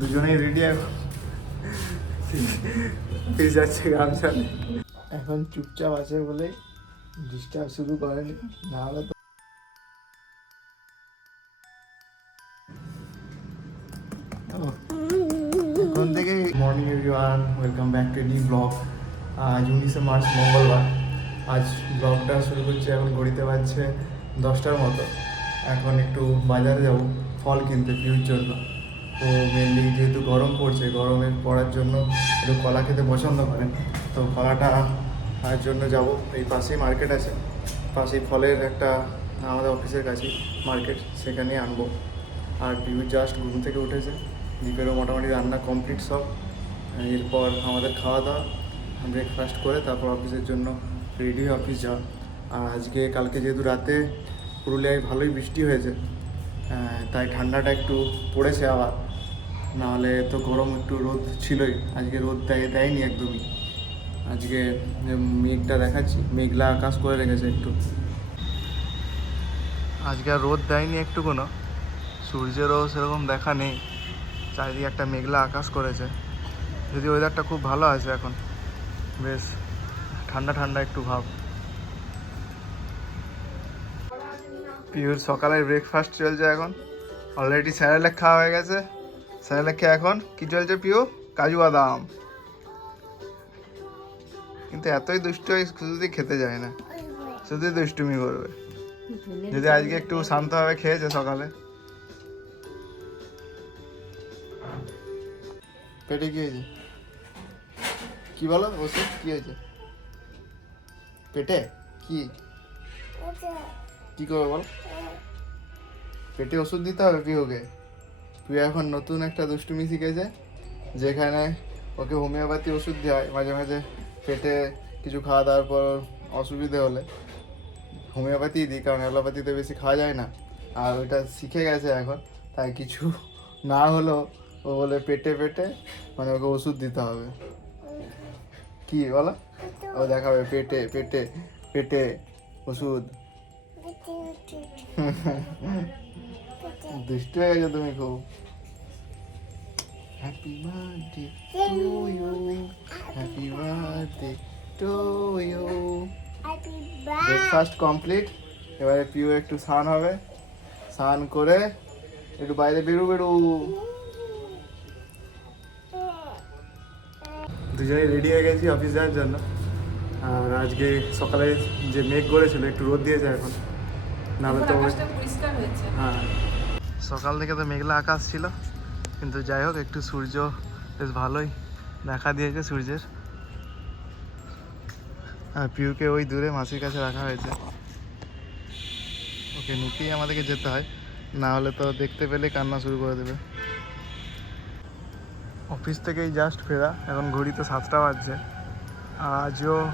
দুজনেই রেডি এখন। ফিরে যাচ্ছে নিয়ে। এখন চুপচাপ আছে বলে ডিস্টার্ব শুরু করেনি। না হলে তো এখন থেকে morning everyone welcome back to new blog আজ উনিশে মার্চ মঙ্গলবার। আজ ব্লগটা শুরু করছে এখন ঘড়িতে বাজছে দশটার মতো। এখন একটু বাজারে যাব ফল কিনতে পিউর জন্য। তো মেনলি যেহেতু গরম পড়ছে গরমে পড়ার জন্য একটু কলা খেতে পছন্দ করেন তো কলাটা জন্য যাব, এই পাশেই মার্কেট আছে। পাশেই ফলের একটা, আমাদের অফিসের কাছেই মার্কেট সেখানেই আনব। আর পিউ জাস্ট ঘুম থেকে উঠেছে দ্বীপেরও মোটামুটি রান্না কমপ্লিট সব। এরপর আমাদের খাওয়া দাওয়া ব্রেকফাস্ট করে তারপর অফিসের জন্য রেডি অফিস যাওয়া। আর আজকে, কালকে যেহেতু রাতে পুরুলিয়ায় ভালোই বৃষ্টি হয়েছে তাই ঠান্ডাটা একটু পড়েছে আবার। নাহলে তো গরম একটু রোদ ছিলই। আজকে রোদ দেয় দেয়নি একদমই। আজকে মেঘটা দেখাচ্ছি, মেঘলা আকাশ করে রেখেছে একটু। আজকে আর রোদ দেয়নি একটু কোনো সূর্যেরও সেরকম দেখা নেই। চারিদিকে একটা মেঘলা আকাশ করেছে। যদি ওয়েদারটা খুব ভালো আছে এখন। বেশ, ঠান্ডা ঠান্ডা একটু ভাব। পিওর সকালের ব্রেকফাস্ট চলছে এখন। অলরেডি স্যারেলেক খাওয়া হয়ে গেছে। স্যারেলেক খেয়ে এখন কি চলছে পিও কাজু বাদাম। কিন্তু এতই দুষ্ট হয় শুধুই খেতে যায় না। শুধুই দুষ্টুমি করবে। যদি আজকে একটু শান্তভাবে খেয়েছে সকালে। পেটে কি হয়েছে? কি বলো ওষুধ কি হয়েছে? পেটে? কি? কি করবে বল? পেটে ওষুধ দিতে হবে পিওকে পিও এখন নতুন একটা দুষ্টুমি শিখেছে যেখানে ওকে হোমিওপ্যাথি ওষুধ দেওয়া হয় মাঝে মাঝে পেটে কিছু খাওয়া দাওয়ার পর অসুবিধে হলে। হোমিওপ্যাথি দিই কারণ অ্যালোপ্যাথিতে বেশি খাওয়া যায় না। আর ওইটা শিখে গেছে এখন তাই কিছু না হলেও ও বলে পেটে পেটে মানে ওকে ওষুধ দিতে হবে। কি বলো? ও দেখাবে পেটে পেটে পেটে ওষুধ। দুষ্ট হয়ে গেছো তুমি খুব। Happy birthday to you happy birthday to you breakfast complete এবারে পিউ একটু স্নান হবে। স্নান করে একটু বাইরে বেরু বেরু। দুজনেই রেডি হয়ে গেছি অফিস যাওয়ার জন্য। আর আজকে সকালে যে মেঘ করেছিল একটু রোদ দিয়েছে এখন। নাহলে তো হ্যাঁ। সকাল থেকে তো মেঘলা আকাশ ছিল। কিন্তু যাই হোক, একটু সূর্য বেশ ভালোই দেখা দিয়েছে সূর্যের। আর পিউকে ওই দূরে মাসির কাছে রাখা হয়েছে। ওকে নিতেই আমাদেরকে যেতে হয়। না হলে তো দেখতে পেলে কান্না শুরু করে দেবে। অফিস থেকেই জাস্ট ফেরা। এখন ঘড়িতে সাতটা বাজছে। আর আজও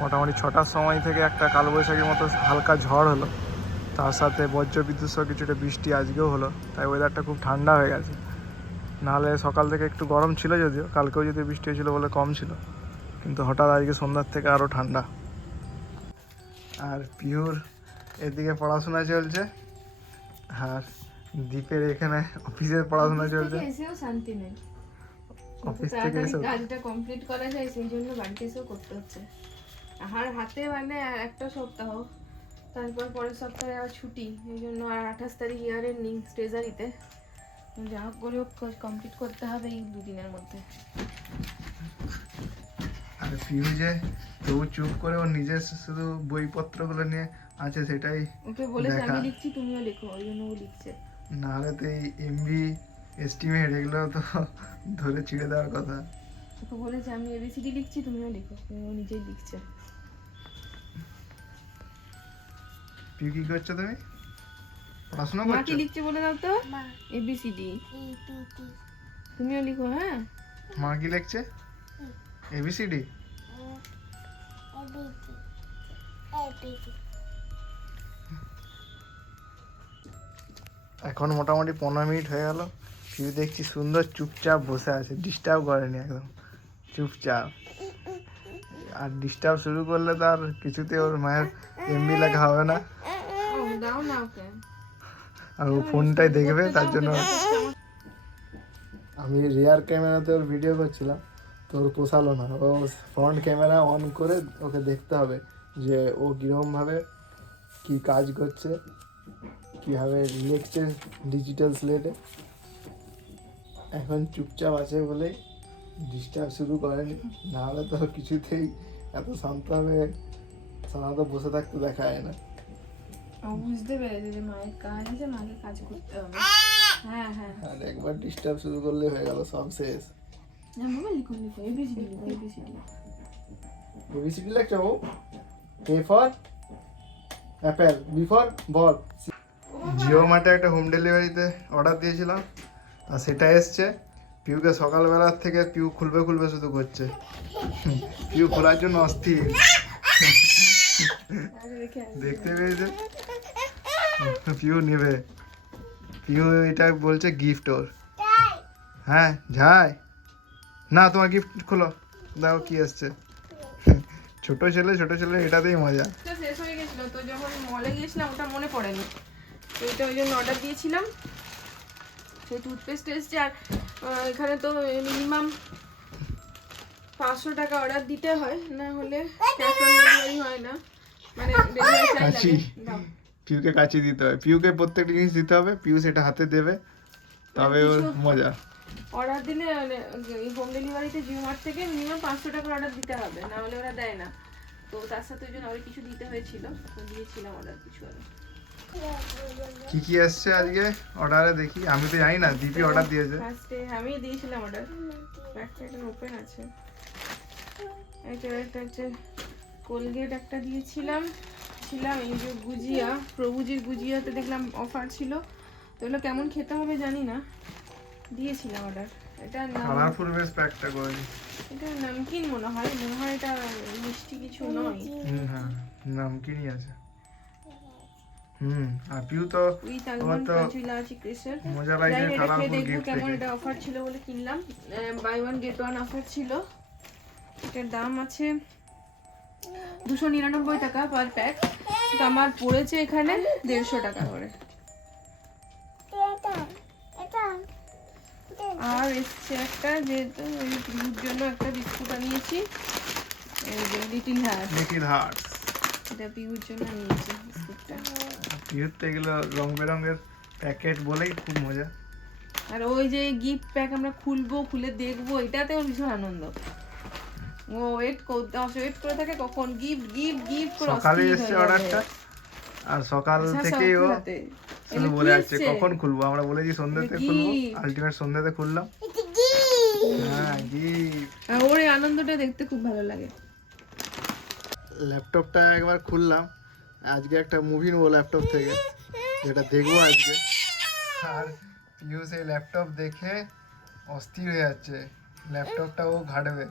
মোটামুটি ছটার সময় থেকে একটা কালবৈশাখীর মতো হালকা ঝড় হলো। তার সাথে বজ্রবিদ্যুৎ সহ কিছুটা বৃষ্টি আজকেও হলো। তাই ওয়েদারটা খুব ঠান্ডা হয়ে গেছে। নাহলে সকাল থেকে একটু গরম ছিল যদিও কালকেও যদি বৃষ্টি হয়েছিল বলে কম ছিল। কিন্তু হঠাৎ আজকে সন্ধ্যার থেকে আরও ঠান্ডা। আর পিওর এদিকে পড়াশোনা চলছে। আর দ্বীপের এখানে অফিসের পড়াশোনা চলছে। শান্তি নেই। অফিস থেকে এসে কাজটা কমপ্লিট করা যায় সেই জন্য বাড়িতে এসেও করতে হচ্ছে। আর হাতে মানে একটা সপ্তাহ তারপর পরের সপ্তাহে আবার ছুটি এই জন্য আর আঠাশ তারিখ ইয়ারের নেই ট্রেজারিতে যা হোক করেও কমপ্লিট করতে হবে এই দুদিনের মধ্যে। আর যে তবু চুপ করে ও নিজের শুধু বইপত্রগুলো নিয়ে আছে সেটাই ওকে বলেছে আমি লিখছি তুমিও লেখো ওই জন্য ও লিখছে। নাহলে তো এই এমবি এস্টিমেট এগুলো তো ধরে ছিঁড়ে দেওয়ার কথা। ওকে বলেছে আমি এবিসিডি লিখছি তুমিও লেখো ও নিজেই লিখছে। পিউ কি করছ তুমি? পড়াশোনা মা কি করছ? লিখছে বলে দাও তো? এবিসিডি তুমিও লিখো হ্যাঁ? মা কি লিখছে? এবিসিডি এখন মোটামুটি পনেরো মিনিট হয়ে গেল। পিউ দেখছি সুন্দর চুপচাপ বসে আছে। ডিস্টার্ব করেনি একদম। চুপচাপ। আর ডিস্টার্ব শুরু করলে তো আর কিছুতে ওর মায়ের এমবি লেখা হবে না। দাও না ওকে। আর ও ফোনটাই দেখবে, তার জন্য আমি রিয়ার ক্যামেরাতে ওর ভিডিও করছিলাম, তো ওর পোষালো না। ও ফ্রন্ট ক্যামেরা অন করে ওকে দেখতে হবে যে ও কীরকমভাবে কী কাজ করছে, কীভাবে লিখছে ডিজিটাল স্লেটে এখন চুপচাপ আছে বলে ডিস্টার্ব শুরু করেনি। নাহলে তো কিছুতেই এত শান্তভাবে সাধারণত বসে থাকতে দেখা যায় না। ও বুঝতে পেরেছে যে মায়ের কাজ আছে মাকে কাজ করতে হবে। হ্যাঁ হ্যাঁ। আর একবার ডিস্টার্ব শুরু করলে হয়ে গেল সব শেষ। না বাবা লিখো লিখো এবিসিডি লিখো A B C D A B C D লেখছো O A for apple B for ball Jio মার্টে একটা হোম ডেলিভারিতে অর্ডার দিয়েছিলাম আর সেটা এসছে। পিউকে সকালবেলার থেকে পিউ খুলবে খুলবে শুধু করছে। পিউ খোলার জন্য অস্থির। দেখতে পেয়েছে? পিউ নেবে। পিউ এটা বলছে গিফট ওর। হ্যাঁ যাই না তোমার গিফট খোলো। দাও কি আসছে? ছোট ছেলে ছোট ছেলে এটাতেই মজা। শেষ হয়ে গেছিল তো যখন মলে গিয়েছিলাম ওটা মনে পড়েনি। তো এটা ওই জন্য অর্ডার দিয়েছিলাম। সেই টুথপেস্ট এসছে আর এখানে তো মিনিমাম পাঁচশো টাকা অর্ডার দিতে হয় না হলে ক্যাশ অন ডেলিভারি হয় না। মানে ডেলিভারি চার্জ লাগে। পিউকে কাছে দিতে হবে। পিউকে প্রত্যেকটা জিনিস দিতে হবে পিউ সেটা হাতে দেবে। তবে ওর মজা। অর্ডার দিলে মানে হোম ডেলিভারিতে জিও মার্ট থেকে মিনিমাম পাঁচশো টাকার অর্ডার দিতে হবে না হলে ওরা দেয় না। তো তার সাথে ওই জন্য আরও কিছু দিতে হয়েছিল দিয়েছিলাম অর্ডার কিছু আরও। কি কি আসছে আজকে? অর্ডারে দেখি। আমি তো জানি না দিপি অর্ডার দিয়েছে। ফার্স্টে আমি দিয়েছিলাম অর্ডার একটা একটা ওপেন আছে। এটা একটা হচ্ছে কোলগেট একটা দিয়েছিলাম। ছিলাম এই যে গুজিয়া প্রভুজির গুজিয়াতে দেখলাম অফার ছিল। তো এগুলো কেমন খেতে হবে জানি না। দিয়েছিলাম অর্ডার এটা কালারফুল বেশ প্যাকটা করে এটা নামকিন মনে হয় মনে হয় এটা মিষ্টি কিছু নয়। হ্যাঁ নামকিনই আছে। হুম আর পিউ তো আলমন্ড তো মজা খেয়ে কালারফুল গিফট কেমন এটা অফার ছিল বলে কিনলাম। Buy one get one offer ছিল। এটার দাম আছে দুশো নিরানব্বই টাকা পার প্যাক আমার পড়েছে এখানে দেড়শো টাকা করে। আর এসছে একটা যেহেতু ওই জন্য একটা বিস্কুট আনিয়েছি লিটিল হ্যাট লিটিল হার্ট এটা পিউর জন্য নিয়েছি বিস্কুটটা। পিউর তো এগুলো রং বেরঙের প্যাকেট বলেই খুব মজা। আর ওই যে গিফট প্যাক আমরা খুলবো খুলে দেখব এটাতে ওর ভীষণ আনন্দ। ও ওয়েট করতে ওয়েট করে থাকে কখন গিফট গিফট গিফট করে সকালে এসছে। অর্ডারটা আর সকাল আচ্ছা, থেকেই ও সকালবেলাতে। শুধু বলে এসছে? কখন খুলবো আমরা বলেছি সন্ধ্যাতে খুলবো। আলটিমেট সন্ধ্যাতে খুললাম হ্যাঁ গিফট আর ওর এই আনন্দটা দেখতে খুব ভালো লাগে ল্যাপটপটা একবার খুললাম আজকে একটা মুভি নেব ল্যাপটপ থেকে যেটা দেখব আজকে আর পিউ সেই ল্যাপটপ দেখে অস্থির হয়ে যাচ্ছে ল্যাপটপটা ও ঘাটবে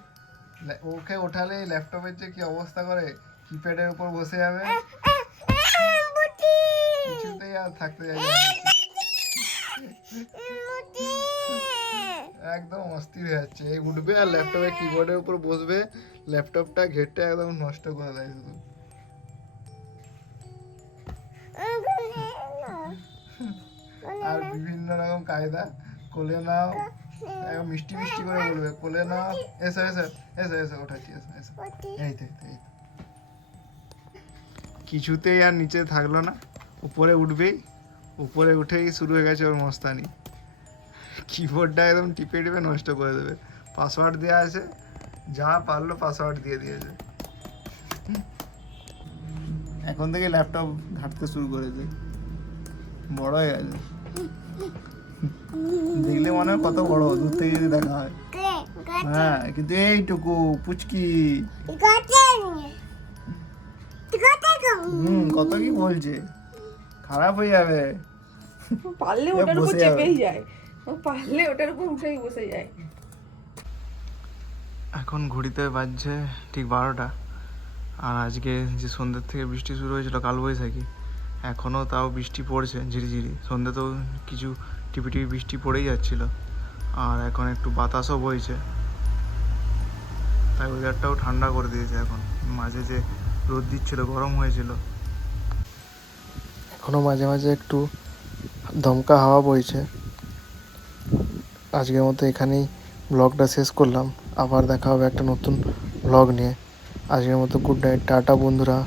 ওকে ওঠালে ল্যাপটপের যে কি অবস্থা করে? কিপ্যাডের উপর বসে যাবে? কিছুতেই আর থাকতে যাবে। একদম অস্থির হয়ে যাচ্ছে। এই উঠবে আর ল্যাপটপের কিবোর্ডের উপর বসবে। ল্যাপটপটা ঘেটে একদম নষ্ট করে দেয় শুধু। আর বিভিন্ন রকম কায়দা। কোলে নাও মিষ্টি মিষ্টি করে বলবে। কোলে নাও এসো এসো এসো এসো ওঠাচ্ছি এসো এসো। এই তো এই তো, কিছুতেই আর নিচে থাকল না। উপরে উঠবেই। উপরে উঠেই শুরু হয়ে গেছে ওর মস্তানি। কিবোর্ডটা একদম টিপে টিপে নষ্ট করে দেবে। পাসওয়ার্ড দেওয়া আছে। যা পারল পাসওয়ার্ড দিয়ে দিয়েছে। এখন থেকে ল্যাপটপ ঘাঁটতে শুরু করেছে। বড় হয়ে গেছে। দেখলে মনে হয় কত বড় দূর থেকে যদি দেখা হয়। হ্যাঁ কিন্তু এইটুকু পুচকি। হুম কত কি বলছে? খারাপ হয়ে যাবে। পারলে ওটার উপর চেপেই যায়। পারলে ওটার উপর উঠেই বসে যায়। এখন ঘড়িতে বাজছে ঠিক বারোটা। আর আজকে যে সন্ধ্যের থেকে বৃষ্টি শুরু হয়েছিল কালবৈশাখী এখনও তাও বৃষ্টি পড়ছে ঝিরিঝিরি। সন্ধ্যেতেও কিছু টিপি টিপি বৃষ্টি পড়েই যাচ্ছিল। আর এখন একটু বাতাসও বইছে। তাই ওয়েদারটাও ঠান্ডা করে দিয়েছে এখন। মাঝে যে রোদ দিচ্ছিল, গরম হয়েছিল। এখনও মাঝে মাঝে একটু দমকা হাওয়া বইছে। আজকের মতো এখানেই ব্লগটা শেষ করলাম। আবার দেখা হবে একটা নতুন ব্লগ নিয়ে। আজকের মতো গুড নাইট টাটা বন্ধুরা।